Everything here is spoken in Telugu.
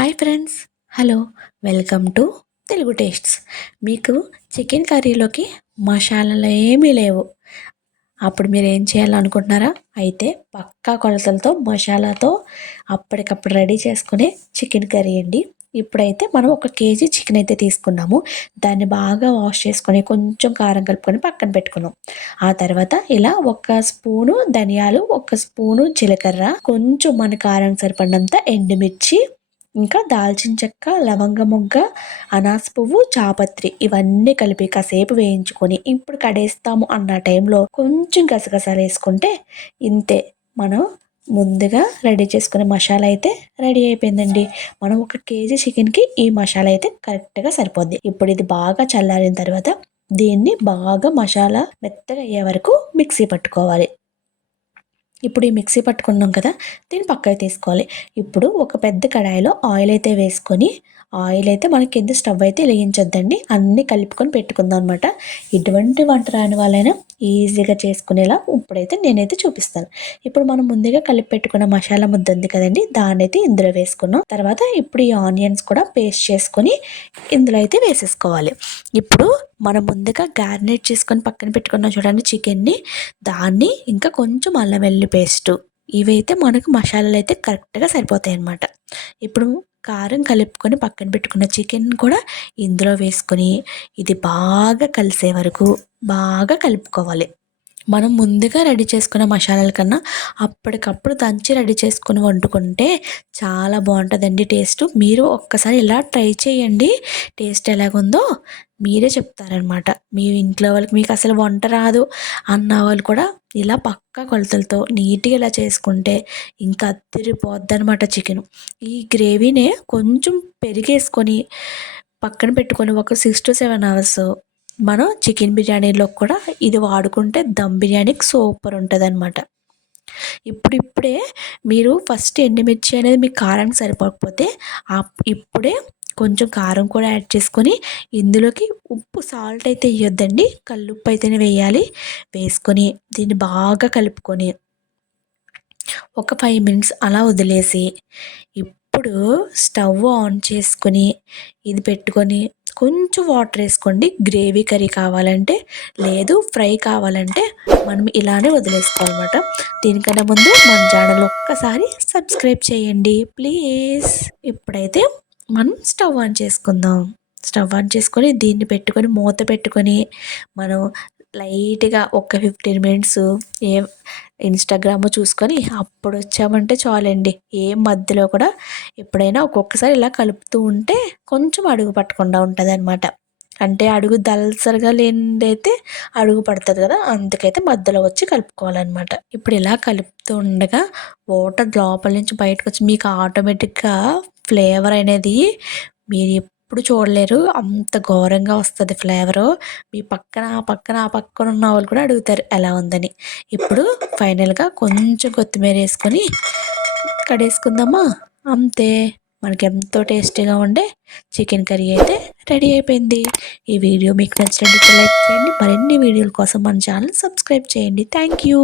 Hi friends. Hello. Welcome to Telugu tastes. మీకు చికెన్ కర్రీలోకి మసాలాలు ఏమీ లేవు. అప్పుడు మీరేం చేయాలనుకుంటున్నారా? అయితే పక్కా కొలతలతో మసాలాతో అప్పటికప్పుడు రెడీ చేసుకునే చికెన్ కర్రీ అండి. ఇప్పుడైతే మనం 1 కేజీ చికెన్ అయితే తీసుకున్నాము. దాన్ని బాగా వాష్ చేసుకొని కొంచెం కారం కలుపుకొని పక్కన పెట్టుకున్నాం. ఆ తర్వాత ఇలా 1 స్పూను ధనియాలు, 1 స్పూను జీలకర్ర, కొంచెం మన కారం సరిపడినంత ఎండుమిర్చి, ఇంకా దాల్చిన చెక్క, లవంగ మొగ్గ, అనాస పువ్వు, చాపత్రి ఇవన్నీ కలిపి కాసేపు వేయించుకొని ఇప్పుడు కడేస్తాము అన్న టైంలో కొంచెం గసగసాలు వేసుకుంటే ఇంతే, మనం ముందుగా రెడీ చేసుకునే మసాలా అయితే రెడీ అయిపోయిందండి. మనం 1 కేజీ చికెన్‌కి ఈ మసాలా అయితే కరెక్ట్‌గా సరిపోద్ది. ఇప్పుడు ఇది బాగా చల్లారిన తర్వాత దీన్ని బాగా మసాలా మెత్తగా అయ్యే వరకు మిక్సీ పట్టుకోవాలి. ఇప్పుడు ఈ మిక్సీ పట్టుకున్నాం కదా! దీన్ని పక్కకి తీసుకోవాలి. ఇప్పుడు ఒక పెద్ద కడాయిలో ఆయిల్ అయితే వేసుకొని, ఆయిల్ అయితే మనం కింద స్టవ్ అయితే ఎలిగించొద్దండి. అన్నీ కలుపుకొని పెట్టుకుందాం అనమాట. ఎటువంటి వంట రాని వాళ్ళైనా ఈజీగా చేసుకునేలా ఇప్పుడైతే నేనైతే చూపిస్తాను. ఇప్పుడు మనం ముందుగా కలిపి పెట్టుకున్న మసాలా ముద్ద ఉంది కదండీ! దాన్నైతే ఇందులో వేసుకున్నాం. తర్వాత ఇప్పుడు ఈ ఆనియన్స్ కూడా పేస్ట్ చేసుకొని ఇందులో అయితే వేసేసుకోవాలి. ఇప్పుడు మనం ముందుగా గార్నిష్ చేసుకొని పక్కన పెట్టుకున్నాం చూడండి చికెన్‌ని, దాన్ని ఇంకా కొంచెం అల్లం వెల్లుల్లి పేస్టు ఇవైతే మనకు మసాలాలైతే కరెక్ట్‌గా సరిపోతాయన్నమాట. ఇప్పుడు కారం కలుపుకొని పక్కన పెట్టుకున్న చికెన్ కూడా ఇందులో వేసుకొని ఇది బాగా కలిసే వరకు బాగా కలుపుకోవాలి. మనం ముందుగా రెడీ చేసుకున్న మసాలాల కన్నా అప్పటికప్పుడు దంచి రెడీ చేసుకొని వండుకుంటే చాలా బావుంటదండి టేస్టు. మీరు ఒక్కసారి ఇలా ట్రై చేయండి. టేస్ట్ ఎలాగుందో మీరే చెప్తారనమాట. మీ ఇంట్లో వాళ్ళకి మీకసలు వంట రాదు అన్న వాళ్ళు కూడా ఇలా పక్కా కొలతలతో నీట్‌గా ఇలా చేసుకుంటే ఇంకా అద్దిరిపోద్దనమాట చికెను. ఈ గ్రేవీనే కొంచెం పెరుగేసుకొని పక్కన పెట్టుకొని ఒక 6-7 అవర్స్ మనం చికెన్ బిర్యానీలోకి కూడా ఇది వాడుకుంటే దమ్ బిర్యానీకి సూపర్ ఉంటదనమాట. ఇప్పుడిప్పుడే మీరు ఫస్ట్ ఎండుమిర్చి అనేది మీకు కారానికి సరిపోకపోతే ఇప్పుడే కొంచెం కారం కూడా యాడ్ చేసుకొని ఇందులోకి ఉప్పు సాల్ట్ అయితే ఎయొద్దండి. కల్లుప్పు అయితేనే వేయాలి. వేసుకొని దీన్ని బాగా కలుపుకొని ఒక 5 మినిట్స్ అలా వదిలేసి ఇప్పుడు స్టవ్ ఆన్ చేసుకొని ఇది పెట్టుకొని కొంచెం వాటర్ వేసుకోండి. గ్రేవీ కర్రీ కావాలంటే, లేదు ఫ్రై కావాలంటే మనం ఇలానే వదిలేసుకోవాలన్నమాట. దీనికన్నా ముందు మన ఛానల్ ఒక్కసారి సబ్స్క్రైబ్ చేయండి ప్లీజ్. ఇప్పుడైతే మనం స్టవ్ ఆన్ చేసుకుందాం. స్టవ్ ఆన్ చేసుకొని దీన్ని పెట్టుకొని మూత పెట్టుకొని మనం లైట్‌గా ఒక 15 మినిట్స్ ఏం ఇన్‌స్టాగ్రామ్ చూసుకొని అప్పుడొచ్చామంటే చాలండి. ఏం మధ్యలో కూడా ఎప్పుడైనా ఒక్కొక్కసారి ఇలా కలుపుతూ ఉంటే కొంచెం అడుగు పట్టకుండా ఉంటదనమాట. అంటే అడుగు దళసరిగా లేనిదైతే అడుగు పడతది కదా! అందుకైతే మధ్యలో వచ్చి కలుపుకోవాలనమాట. ఇప్పుడు ఇలా కలుపుతూ ఉండగా వాటర్ లోపల నుంచి బయటకొచ్చి మీకు ఆటోమేటిక్‌గా ఫ్లేవర్ అనేది మీరు ఎప్పుడు చూడలేరు. అంత ఘోరంగా వస్తది ఫ్లేవరు. మీ పక్కన, ఆ పక్కన, ఆ పక్కన ఉన్న వాళ్ళు కూడా అడుగుతారు ఎలా ఉందని. ఇప్పుడు ఫైనల్‌గా కొంచెం కొత్తిమీరేసుకొని కడేసుకుందామా? అంతే. మనకెంతో టేస్టీగా ఉండే చికెన్ కర్రీ అయితే రెడీ అయిపోయింది. ఈ వీడియో మీకు నచ్చినట్లయితే లైక్ చేయండి. మరిన్ని వీడియోల కోసం మన ఛానల్ సబ్స్క్రైబ్ చేయండి. Thank you.